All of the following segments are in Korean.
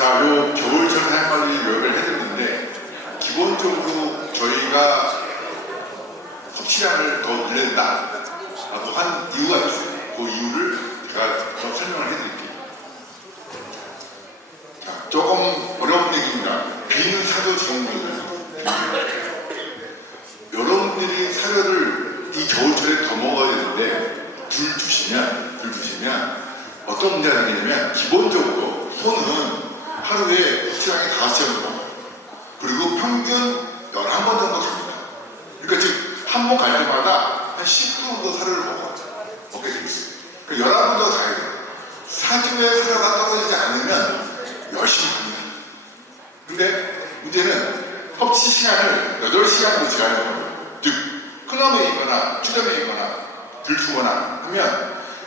자, 요 겨울철 사냥관리 요약을 해드렸는데, 기본적으로 저희가 섭취량을 더 늘린다 라고 한 이유가 있어요. 그 이유를 제가 더 설명을 해드릴게요. 자, 조금 어려운 얘기입니다. 비는 사료 정도는 여러분들이 사료를 이 겨울철에 더 먹어야 되는데 둘 주시면 어떤 문제가 생기냐면, 기본적으로 소는 하루에 섭취량이 5시간 먹어요. 그리고 평균 11번 정도 갑니다. 그러니까 즉 한 번 갈 때마다 한 10분 정도 사료를 먹게 되어 있어요. 그러니까 11번 더 가야 돼요. 사주에 사료가 떨어지지 않으면 열심히 갑니다. 근데 문제는 섭취 시간을 8시간으로 제한하는 거예요. 즉 클럽이거나 출혈이거나 들추거나 하면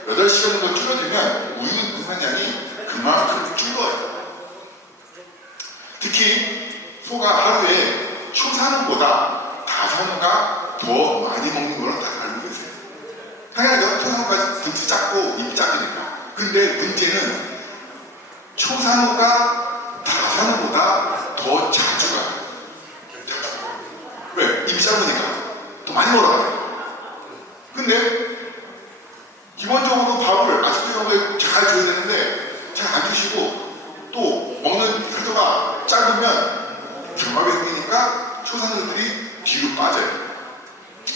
8시간 정도 줄어들면 우유 분산량이 그만큼 줄어요. 특히 소가 하루에 초산호보다 다산호가 더 많이 먹는 걸 다 알고 계세요. 당연히 초산호가 등치 작고 입이 작으니까. 근데 문제는 초산호가 다산호보다 더 자주 가요. 왜? 입이 작으니까 더 많이 먹어가요. 근데 기본적으로 밥을 아침에 잘 줘야 되는데 잘 안 주시고, 또 먹는 태도가 짧으면 경합이 생기니까 초산호들이 뒤로 빠져요.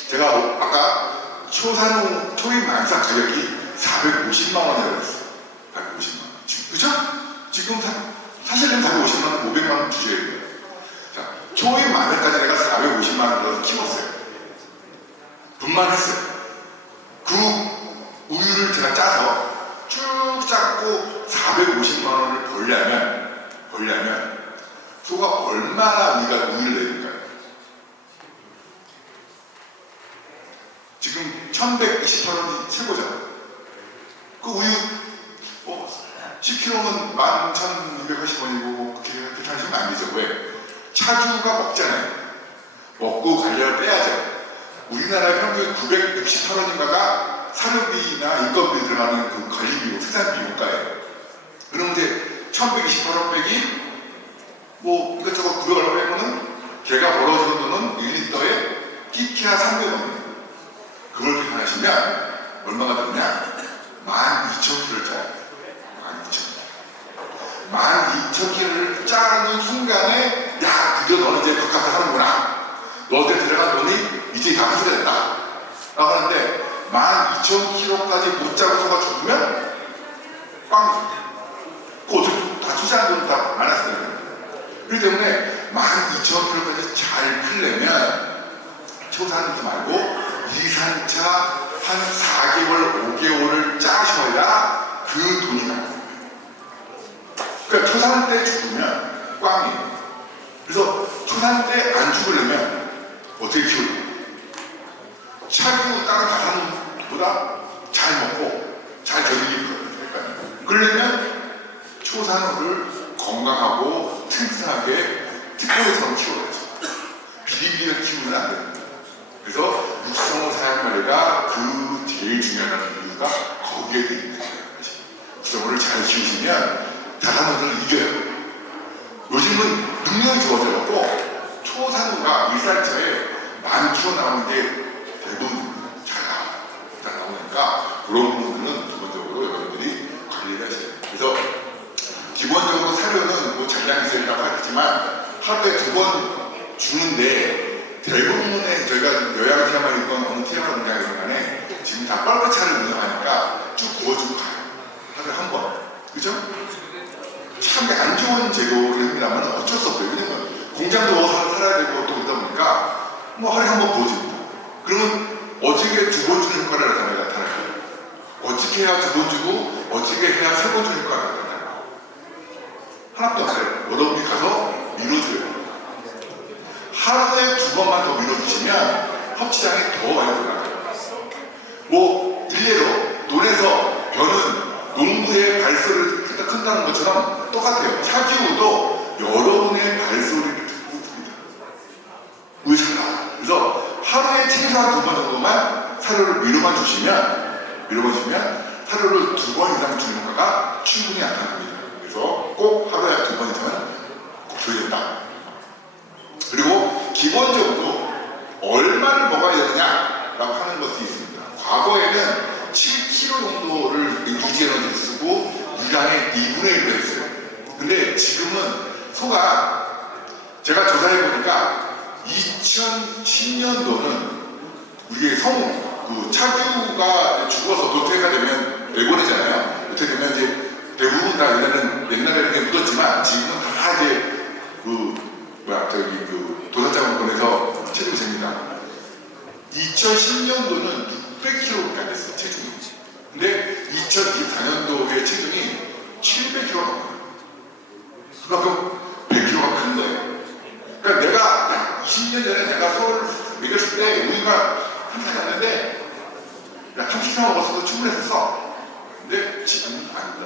제가 아까 초산호 초입 만삭 가격이 450만 원이라고 했어요. 450만 원. 그죠? 지금 사실은 450만 원, 500만 원 주셔야 돼요. 자, 초입 만삭까지 내가 450만 원 들어서 키웠어요. 분만했어요. 그 우유를 제가 짜서 쭉 짰고 450만 원을 벌려면 소가 얼마나 우유를 내릴까요? 지금 1128원이 최고잖아요. 그 우유 10kg는 11,280원이고 그렇게 하시면 안 되죠. 왜? 차주가 먹잖아요. 먹고 관리를 빼야죠. 우리나라 평균 968원인가가 사료비나 인건비 들어가는 그 관리비고 생산비 물가예요. 그럼 이제 1128원 빼기 뭐 이것저것 900원 빼고는 걔가 벌어지는 돈은 1리터에 끼케야 300원입니다. 그걸 계산하시면 얼마가 되느냐? 12,000kg를 짜요. 12,000kg를 짜는 순간에, 야, 드디어 너는 이제 바깥에 하는구나. 너한테 들어간 돈이 이제 다 회수됐다 라고 하는데, 12,000kg까지 못 짜고 소가 죽으면 빵! 그 어차피 다 투자한 돈 다 많았어요. 그렇기 때문에 12,000kg까지 잘 풀려면 초산도 말고 2~3차 한 4개월, 5개월을 짜셔야 그 돈이 나옵니다. 그러니까 초산 때 죽으면 꽝이에요. 그래서 초산 때 안 죽으려면 어떻게 키울까요? 차규 다른 다산보다 잘 먹고 잘 견디는 거예요. 그러려면 초산호를 건강하고 튼튼하게 특허에서 키워야죠. 비리비리하게 키우면 안 됩니다. 그래서 육성호 사냥관리가 그 제일 중요한 이유가 거기에 있는 거예요. 육성호를 잘 키우시면 다산호들을 이겨요. 요즘은 능력이 좋아져갖고 초산호가 1살차에 10,000kg 나오는 게 대부분 잘 나오니까 그런 부분들은 기본적으로 여러분들이 관리를 하셔야 돼요. 그래서 기본적으로 사료는 뭐 잔량세라고 하겠지만 하루에 2번 주는데, 대부분의 저희가 요양티아마이건 어느 티아마이건 간에 지금 다 뻘끗차를 운영하니까 쭉 구워주고 가요. 하루에 1번. 그죠? 참 안 좋은 제도를 합니다만 어쩔 수 없어요. 왜냐면 공장도 살아야 되고 또 그러다 보니까 뭐 하루에 1번 구워줍니다. 그러면 어떻게 2번 주는 효과를 나타날까요? 어떻게 해야 2번 주고 어떻게 해야 3번 주는 효과를 나타날까요? 하나도 없어요. 여러분이 가서 밀어줘요. 하루에 2번만 더 밀어주시면 섭취량이 더 많이 들어가요. 뭐 일례로 논에서 벼는 농부의 발소리를 큰다는 것처럼 똑같아요. 차기우도 여러분의 발소리를 듣고 큽니다. 우유 잘 나와요. 그래서 하루에 최소한 2번 정도만 사료를 밀어만 주시면 사료를 2번 이상 주는 효과가 충분히 나타납니다. 그래서 그래서 꼭 하루에 2번 이상은 꼭 줘야 된다. 그리고 기본적으로 얼마를 먹어야 되느냐라고 하는 것이 있습니다. 과거에는 7kg 정도를 유지에너지를 쓰고 유량의 2분의 1로 했어요. 근데 지금은 소가 제가 조사해보니까 2010년도는 이게 그 차규가 죽어서 도태가 되면 일본이잖아요. 도태되면 이제 대부분 다 옛날에 이렇게 묻었지만 지금은 다 이제 그 도살장을 보내서 체중이 됩니다. 2010년도는 600kg밖에 안 됐어요, 체중이. 근데 2024년도의 체중이 700kg가 넘어요. 그만큼 100kg가 큰 거예요. 그러니까 내가 20년 전에 내가 소를 먹였을 때 우리가 30kg 났는데 야 30kg 먹었어도 충분했었어. 근데 지금은 아니다.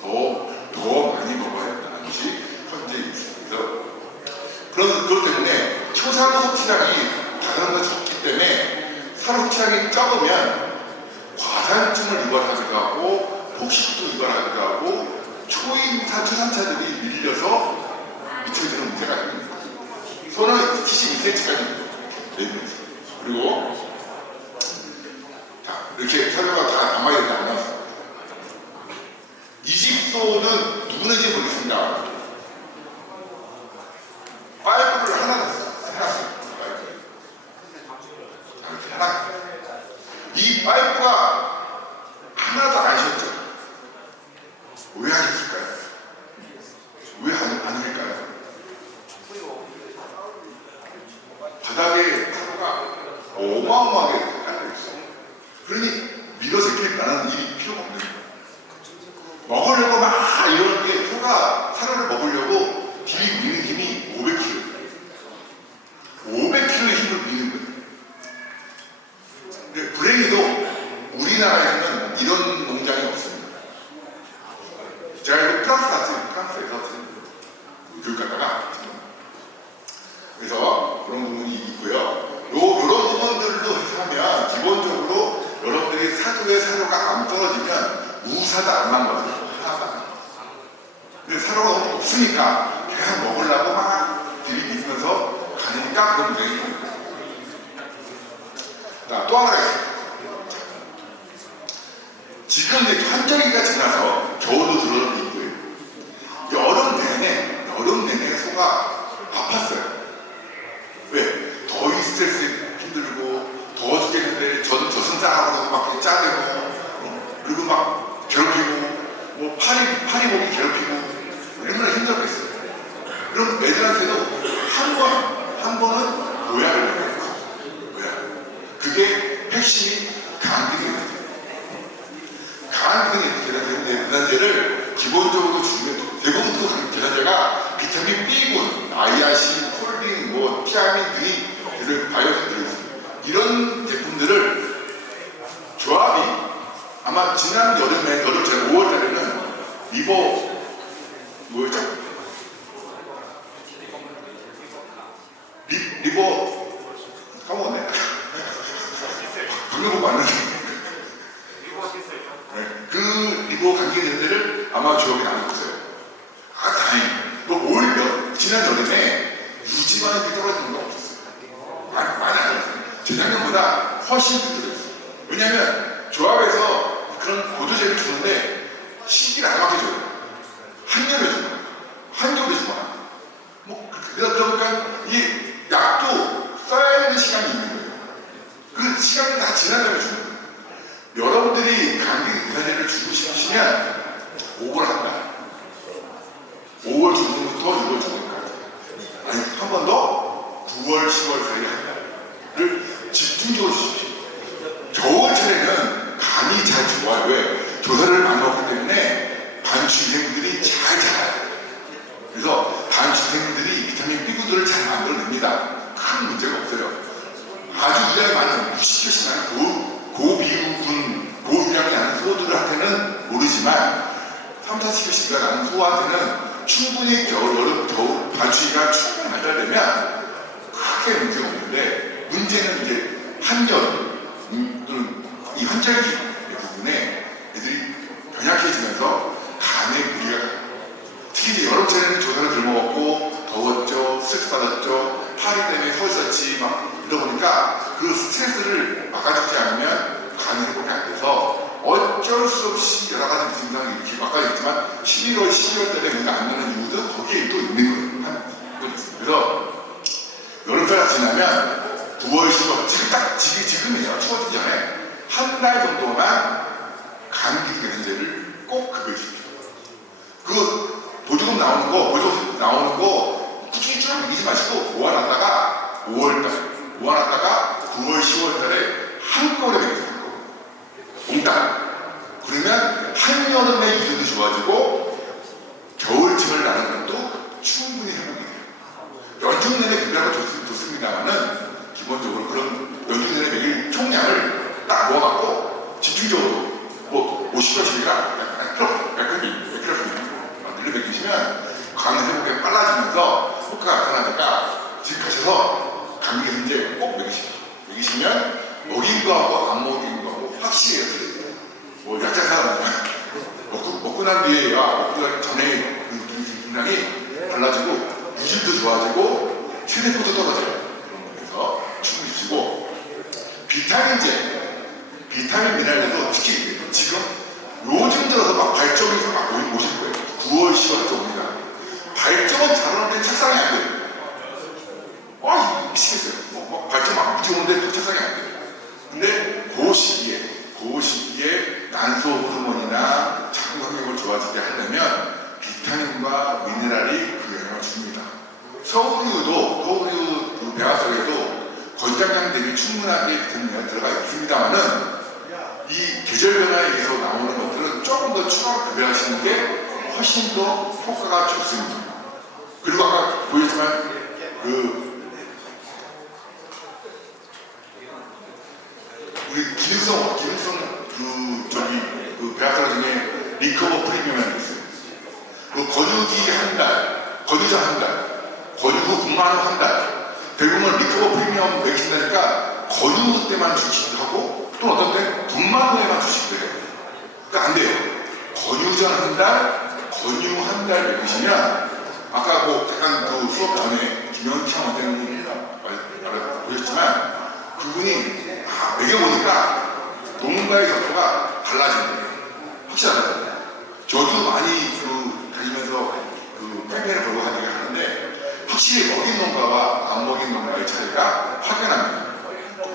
더 많이 먹어야 한다는 것이 현재 있습니다. 그렇기 때문에 초사료 섭취량이 다른 거 적기 때문에 사료 섭취량이 적으면 과산증을 유발하기도 하고 폭식도 유발하기도 하고 초산차들이 밀려서 미쳐지는 문제가 있습니다. 소는 72cm까지 내립니다. 그리고 자 이렇게 사료가 다 남아야 된다면 이 집 소는 누구는지 모르겠습니다. 파이프를 하나 해놨어요. 이렇게 하나. 이 파이프가 하나도 안 쉬었죠. 왜 안 했을까요? 왜 안 흘릴까요? 바닥에 사료가 어마어마하게 깔려있어요. 그러니 밀어서 이렇게 나는 일이 필요가 없는 거예요. 먹으려고 막 이럴 때 소가 사료를 먹으려고 미는 힘이 500kg. 500kg의 힘을 미는 거예요. 근데 불행히도 우리나라에는 이런 농장이 없습니다. 제가 이거 프랑스 갔어요. 프랑스에서 교육 갔다가 그래서 그런 부분이 있고요. 이런 부분들로 하면 기본적으로 여러분들이 사료가 안 떨어지면 우사도 안 망가져요. 하나도. 근데 사료가 없으니까 계속 먹으려고 막 들이밀면서 가니까 그런 문제가 있는 거예요. 자, 또 하나가 있어요. 지금 이제 환절기가 지나서 겨울로 들어오는 있고요. 여름 내내 소가 아팠어요. 왜? 더위 스트레스 힘들고 더워 죽겠는데 저승사하고 막 짜내고 그리고 막 괴롭히고 뭐 파리 목이 괴롭히고 얼마나 힘들었겠어요. 그럼 애들한테도 한 번은 보약을 해요. 그게 핵심이 간기능이에요. 간기능이 계란제를 기본적으로 주면 대부분 계란제가 비타민 B군, 나이아신, 콜린, 티아민 등이 바이오틴 들어있습니다. 이런 제품들을 조합이 아마 지난 여름 5월달에는 까먹었네. 방금 봤는데. 그 리버 감기제들을 아마 조합이 나눴어요. 아, 다행히. 오히려 지난 여름에 유지만이 떨어지는 거 없었어요. 많이 안 떨어졌어요. 재작년보다 훨씬 들어있어요. 왜냐면 조합에서 그런 보조제를 주는데 시기를 안 맞춰줘요. 한겨울에 주거나 한겨울에 주거나 그러니까 이 약도 써야 되는 시간이 있는 거예요. 그 시간이 다 지난 다음에 주는 거예요. 여러분들이 감기 의사제를 주고 싶으시면 5월 한 달, 5월 중순부터 6월 중순까지, 아니 한 번 더 9월, 10월 사이 한 달을 집중적으로 주십시오. 겨울철에는 감이 잘 좋아요. 왜? 조사를 많이 먹기 때문에 반추생들이 잘 자라요. 그래서 반추생들이 비타민 B군들을 잘 만들어냅니다. 큰 문제가 없어요. 아주 유량이 많은 60kg씩 나는 고비군, 고유량이 나는 소들한테는 모르지만 3-4kg씩 나는 소한테는 충분히 여름, 겨울 반추기가 충분히 발달되면 크게 문제가 없는데 문제는 이제 한여름 또는 이 환절기 부분에 애들이 변약해지면서 간에 무리가 가요. 11월, 12월 달에 우리가 안 나는 이유도 거기에 또 있는 거예요. 그래서 여름철 지나면 9월, 10월, 지금이에요. 추워지기 전에 한 달 정도만 감기 대신제를 꼭 급여해 주십시오. 그 보조금 나오는 거 꾸준히 쭉 이기지 마시고 모아놨다가 5월달, 모아놨다가 9월, 10월달에 한꺼번에 매기세요. 몽땅. 그러면 한여름에 유전도 좋아지고 겨울철 나는 것도 충분히 회복이 돼요. 연중 내내 급여가 좋습니다만은 기본적으로 그런 연중 내내 매길 총량을 딱 모아갖고 집중적으로 뭐 50kg씩이나 약간 100kg 늘려 매기시면 간 회복이 빨라지면서 효과가 나타나니까 지금 가셔서 감기 현재 꼭 매기시면 먹인 거하고 안 먹인 거하고 확실히 틀려요. 뭐 약장 사람 먹고 난 뒤에야 먹고 난 전에 분량이 달라지고 유질도 좋아지고 세대포도 떨어져요. 그래서 충분히 주시고 비타민 미네랄도 특히 지금 요즘 들어서 막 발정이 막 오실 거예요. 9월, 10월 때 옵니다. 발정은 잘 오는데 착상이 안 돼요. 미치겠어요. 발정 막 무지 오는데 또 착상이 안 돼요. 근데 그 시기에 난소 호르몬이나 자궁 환경을 좋아지게 하려면 비타민과 미네랄이 그 영향을 줍니다. 서울유 배합석에도 권장량 대비 충분하게 비타민이 들어가 있습니다만은 이 계절 변화에 의해서 나오는 것들은 조금 더 추가 급여하시는 게 훨씬 더 효과가 좋습니다. 그리고 아까 보였지만 우리 기능성 배합사 중에 리커버 프리미엄이라는 게 있어요. 그 권유기 한 달, 권유전 한 달, 권유 후 분만 후 한 달. 대부분 리커버 프리미엄 매기신다니까 권유 때만 주식도 하고 또 어떤 때 분만 후에만 주식도 해요. 그러니까 안 돼요. 권유전 한 달, 권유 한 달 매기시면 아까 잠깐 수업 전에 김영창 원장님이 보셨지만 그분이 매겨보니까 농가의 격도가 달라진대요. 확실하죠. 저도 많이 다니면서 캠페인을 걸고 하는데 확실히 먹인 농가와 안 먹인 농가의 차이가 확연합니다.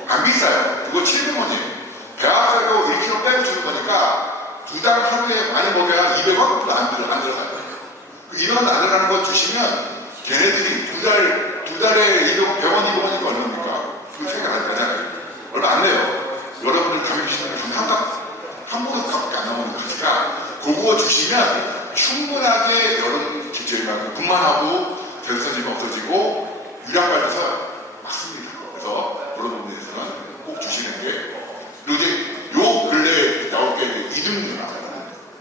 안 비싸요. 이거 700원이에요. 배합사로 1kg 빼고 주는 거니까 두당 하루에 많이 먹여야 200원도 안 들어가요. 200원 안 들어가는 거 주시면 걔네들이 두 달에 100원, 200원이니까 얼마입니까? 그 차이가 나잖아요. 얼마 안 돼요. 여러분들 감기 주시는 게 한 모금값밖에 안 나오는 거니까 그거 주시면 충분하게 여름 기저일만 분만하고 대사질이 없어지고 유량 발려서 맞습니다. 그래서 그런 부분에서는 꼭 주시는 게 그리고 이제 요 근래에 나올 게 이등류나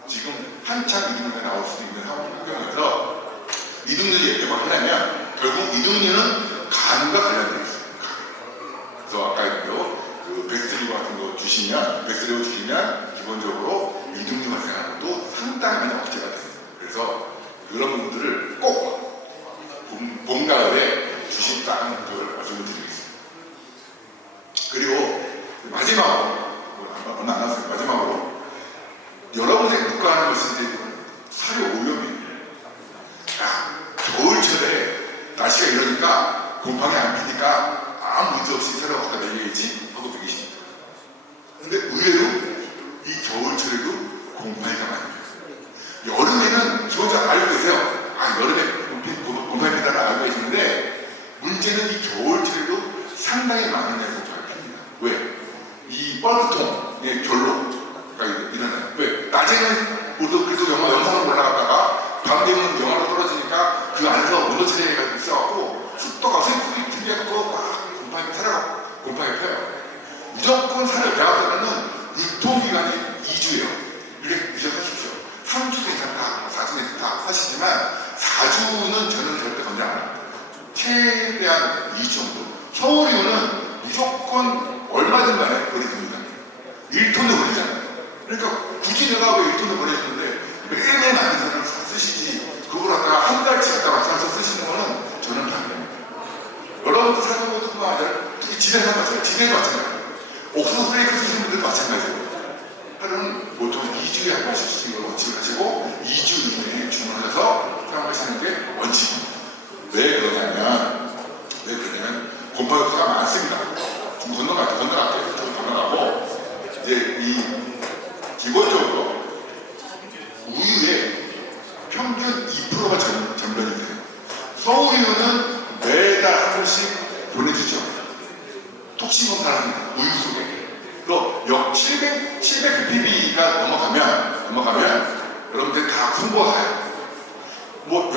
지금 한참 이등류가 나올 수도 있는 환경에서 이등류 예방을 하려면 결국 이등류는 간과 관련되어 있습니다. 그래서 아까 백스리고 같은 거 주시면 기본적으로 이등류 발생하는 것도 상당히 많이 억제가 돼요. 그래서 그런 분들을 꼭 봄, 가을에 주식다는 것을 말씀을 드리겠습니다. 그리고 마지막으로 얼마 안 남았어요. 마지막으로 여러분들이 국가하는 것은 이제 사료 오염이에요. 겨울철에 날씨가 이러니까 곰팡이 안 피니까 아무 문제 없이 사료 갖다 내야지 하고 계십니다. 근데 의외로 이 겨울철에도 곰팡이가 많아요. 여름에는 기본적으로 알고 계세요. 여름에 곰팡이 피다는 알고 계시는데 문제는 이 겨울철에도 상당히 많은 양을 핍니다. 왜? 이 뻘그통의 결로가 일어나요. 왜? 낮에는 우리도 그래도 영상으로 올라갔다가 밤 되면 영하로 떨어지니까 그 안에서 온도 차이가 있어갖고 습도가 쇠풀이 틀려갖고 막 곰팡이 펴요. 무조건 사료 배합사는 유통기간이 2주예요. 이렇게 기억하십시오. 3주 괜찮다, 4주 괜찮다 하시지만 4주는 저는 절대 권장 안 합니다. 최대한 2주 정도. 서울이유는 무조건 얼마든 간에 버리됩니다. 1톤을 버리잖아요. 그러니까 굳이 내가 왜 1톤을 버리는데 매일매일 만든 사료를 쓰시지 그걸 갖다가 한 달치 갖다가 맞춰서 쓰시는 거는 저는 반대입니다. 여러분도 사료뿐만 아니라 특히 집에서 마찬가지예요. 집에서 마찬가지예요. 옥수수 프레이크 쓰시는 분들도 마찬가지예요. 하루는 보통 2주에 한 번씩 원칙을 하시고 2주 이내에 주문해서 사용하시는 게 원칙입니다. 왜 그러냐면 곰팡이가 많습니다. 좀 건너갈게요. 좀 건너가고 이제 기본적으로 우유에 평균 2%가 전변이 돼요. 서울우유는 매달 한 번씩 보내주죠. 톡신 검사를 우유 속에. 또 700ppb가 넘어가면 여러분들 다 풍부해요. 뭐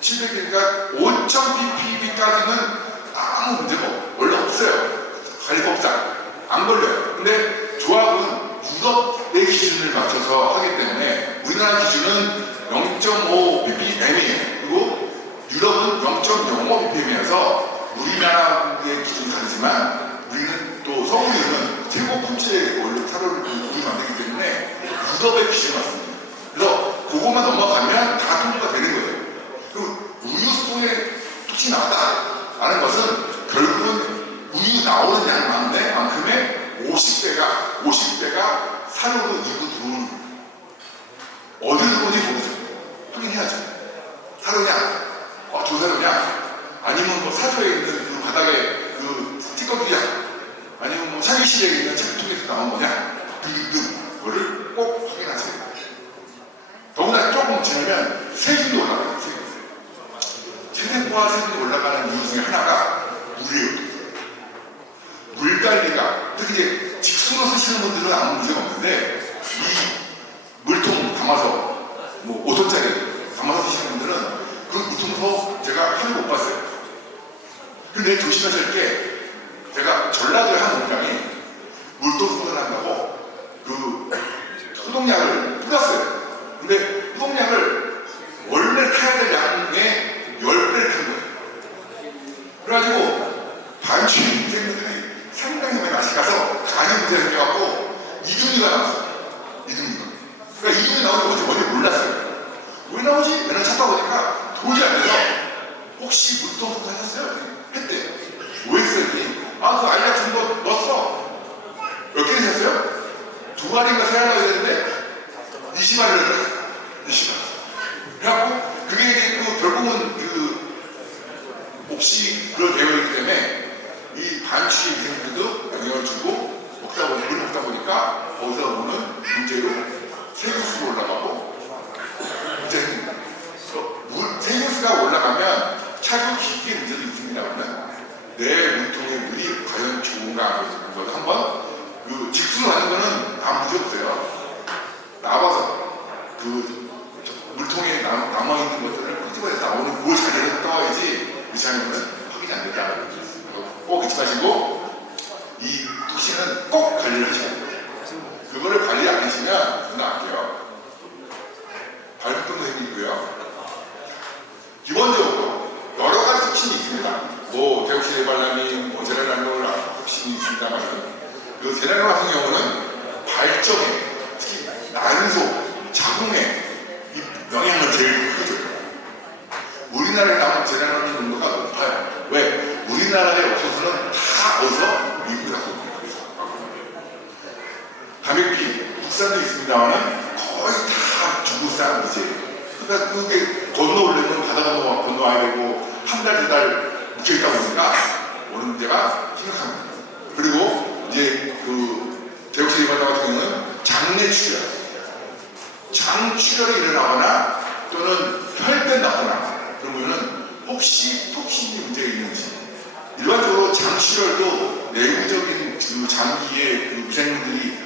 700이니까 5,000ppb까지는 아무 문제가 원래 없어요. 관리법상 안 걸려요. 근데 조합은 유럽의 기준을 맞춰서 하기 때문에 우리나라 기준은 0.5ppm이에요. 그리고 유럽은 0.05ppm이어서 우리나라의 기준이 다르지만 우리는 또 서울우유는 최고 품질의 원료 사료를 우유 만들기 때문에 유럽의 기준이 맞습니다. 그래서 그것만 넘어가면 다 통보가 되는 거예요. 그리고 우유 속에 톡신이 나왔다라는 것은 결국은 우유 나오는 양만큼의 50배가 사료로 이고 들어오는 거예요. 어디로 들어오는지 모르죠. 확인해야죠. 사료냐? 조사료냐? 아니면 뭐 사료에 있는 그 바닥에 그 찌꺼기냐? 아니면 뭐 사기실에 있는 책통에서 나온 거냐? 등등 그거를 꼭 확인하세요. 더구나 조금 지나면 세균도 올라가요. 세균과 세균이 올라가는 이유 중에 하나가 물이에요. 물 관리가 특히 이제 직수로 쓰시는 분들은 아무 문제가 없는데 이 물통 담아서 뭐 5톤짜리 담아서 쓰시는 분들은 그 물통서 제가 하루 못 봤어요. 근데 조심하실 게 제가 전라도의 한 농장이 물통 소독한다고 그 소독약을 뿌렸어요. 근데 소독약을 원래 타야 될 양의 10배를 탄 거예요. 그래가지고 반추인 생물들이 상당히 많이 맛이 가서 간이 문제가 생겨갖고 이중이가 나왔어요. 그러니까 이중이 나오는 건지 먼저 몰랐어요. 왜 나오지? 맨날 찾다 보니까 도저히 안 돼서 혹시 물통 소독하셨어요? 했대요. 왜 했어요? 그 알약 같은 거 넣었어. 몇 개 드셨어요? 2마리인가 3마리가 되는데 20마리를 넣었어요. 20마리. 그래갖고 그게 이제 결국은 혹시 그런 내용이기 때문에 이 반추의 위생물도 영향을 주고 물 먹다 보니까 거기서 오는 문제로 세균수가 올라가고 문제입니다. 세균수가 올라가면 차고 깊게 문제도 있습니다만 내 물통의 물이 과연 좋은가 하는 것을 한번 직수로 하는 거는 아무 문제 없어요. 나와서 물통에 남아있는 것들을 끄집어내서 나오는 물 자리에서 떠야지 이 자리는 확인이 안 된다. 꼭 잊지 마시고 이 톡신은 꼭 관리를 하셔야 돼요. 그거를 관리 안 하시면 눈 아껴요. 발톱도 생기고요. 기본적으로 여러 가지 톡신이 있습니다. 뭐 데옥시리발라민, 제라놀 톡신이 있습니다만 그 제라놀 같은 경우는 발정에 특히 난소, 자궁에 영향을 제일 크게 줘요. 우리나라에 나온 제라놀 농도가 높아요. 왜? 우리나라의 옥수수는 다 어디서 미국에 갖고 옵니다. 가맥비 국산도 있습니다만 거의 다 중국산 이제. 그러니까 그게 건너오려면 바다가 건너와야 되고 한 달, 2달 묵혀있다 보니까 오는 문제가 심각합니다. 그리고 이제 데옥시리발라 같은 경우는 장출혈이 일어나거나 또는 혈변 났거나 그러면은 혹시 톡신이 문제가 있는지 일반적으로 장출혈도 내부적인 장기에 미생물들이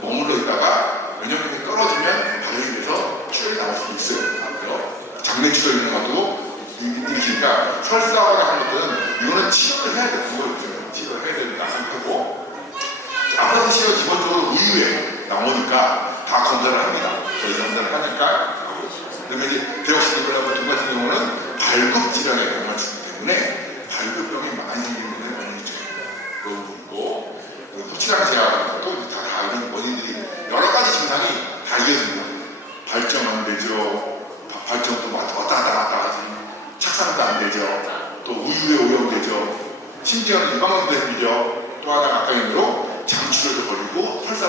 머물러 있다가 면역력이 떨어지면 발현이 돼서 출혈이 나올 수도 있어요. 장내출혈 이런 것도 일으키니까 설사거나 하는 것들은 이거는 치료를 해야 돼요. 그거 있어요. 치료를 해야 된다 하고 아파트 치료 기본적으로 우유에 나오니까 다 검사를 합니다. 저희 검사를 하니까 그다음에 이제 데옥시리발라 같은 경우는 발급 질환에 영향을 주기 때문에 발급병이 많이 생기는 원인이죠. 그리고 호치랑 제약 같은 것도 다 다른 원인들이 여러 가지 증상이 다 이어집니다. 발정 안 되죠. 발정도 왔다 갔다 하지. 착상도 안 되죠. 또 우유에 오염되죠. 심지어는 유방암도 생기죠. 또 하나 아까 얘기로 장출혈도 걸리고 설사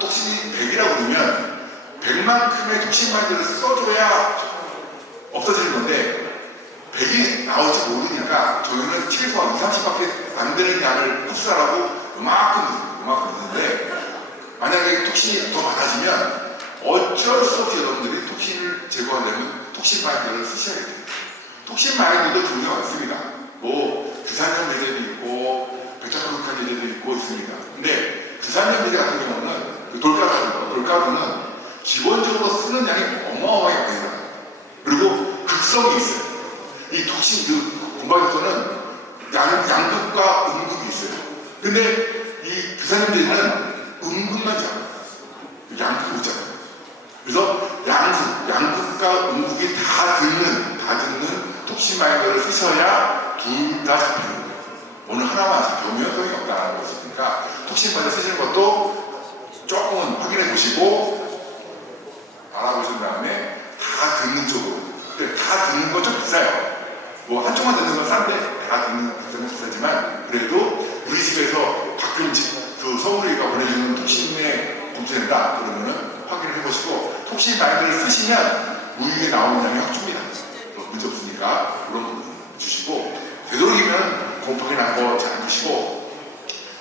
독신이 100이라고 그러면 100만큼의 독신 마인드를 써줘야 없어지는 건데 100이 나올지 모르니까 저희는 최소한 2, 30밖에 안 되는 양을 흡수하라고 그만큼 넣는데 만약에 톡신이 더 많아지면 어쩔 수 없이 여러분들이 톡신을 제거하려면 톡신 마인드를 쓰셔야 돼요. 톡신 마인드도 종류가 많습니다. 뭐 규산염 제제도 있고 베타크로칸 제제도 있고 있습니다. 근데 규산염 제제 같은 경우는 그 돌가루는 기본적으로 쓰는 양이 어마어마하게 많이 나요. 그리고 극성이 있어요. 이 톡신 그 공방에서는 양극과 음극이 있어요. 근데 이 규산염 제제는 음극만 잡아요. 양극 못 잡아요. 그래서 양극과 음극이 다 듣는 톡신 마인더를 쓰셔야 둘 다 잡히는 거예요. 어느 하나만 잡혀오면 소용이 없다는 것이니까 톡신 마인더 쓰시는 것도 조금은 확인해 보시고 알아보신 다음에 다 듣는 쪽으로. 근데 다 듣는 건 좀 비싸요. 뭐 한쪽만 듣는 건 싼데 다 듣는 건 비싸지만 그래도 우리 집에서 가끔 그 서울이가 보내주는 톡신에 검수된다 그러면은 확인을 해보시고 톡신 마인드를 쓰시면 우유에 나오는 양이 확 줍니다. 문제 없으니까 그런 거 주시고 되도록이면 곰팡이 난 거 잘 안 주시고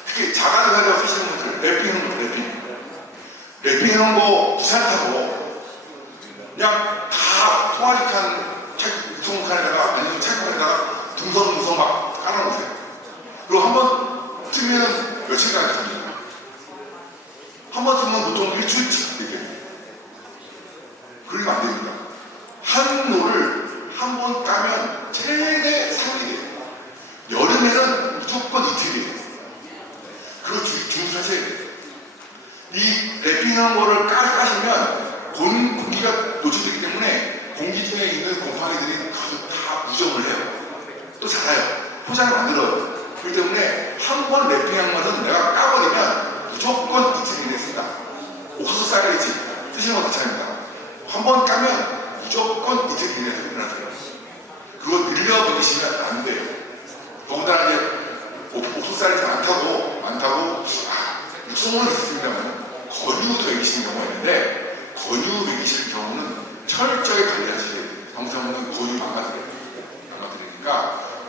특히 자가를 가지고 쓰시는 분들 랩핑 해놓은 거 부산타고 그냥 다 소화직한 유통칸에다가 아니면 책칸에다가 둥성둥성 막 깔아놓으세요. 그리고 한번 쓰면 며칠간 갑니다. 한번 쓰면 보통 일주일치 이렇게. 그러면 안 됩니다. 한 노를 한 번 까면 최대 3일이에요. 여름에는 무조건 이틀이에요. 그거 준수하셔야 돼요. 이 랩핑한 거를 까시면 공기가 노출되기 때문에 공기 중에 있는 곰팡이들이 가서 다 무정을 해요. 또 자라요. 포장을 만들어요. 그렇기 때문에 한 번 랩핑한 것은 내가 까버리면 무조건 이틀 이내에 쓴다. 옥수수 쌀이지 쓰시는 거 괜찮습니다. 한 번 까면 무조건 이틀 이내에 끝나세요. 그거 늘려 먹이시면 안 돼요. 더군다나 이제 옥수수 쌀이 많다고 육수는 있습니다만 건유도 먹이시는 경우가 있는데 건유 먹이시는 경우는 철저히 관리하셔야 돼요. 방사선은 건유 망가뜨리니까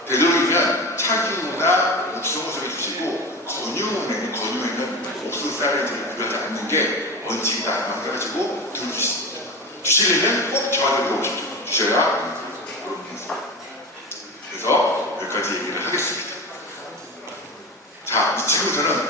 되도록이면 찰기우나 옥수수 쌀 주시고 건유에는 옥수수 쌀을 들여지 않는 게 원칙이다. 그래가지고 주시려면 꼭 저한테 물어보십시오. 주셔야 그래서 여기까지 얘기를 하겠습니다. 자, 이 친구들은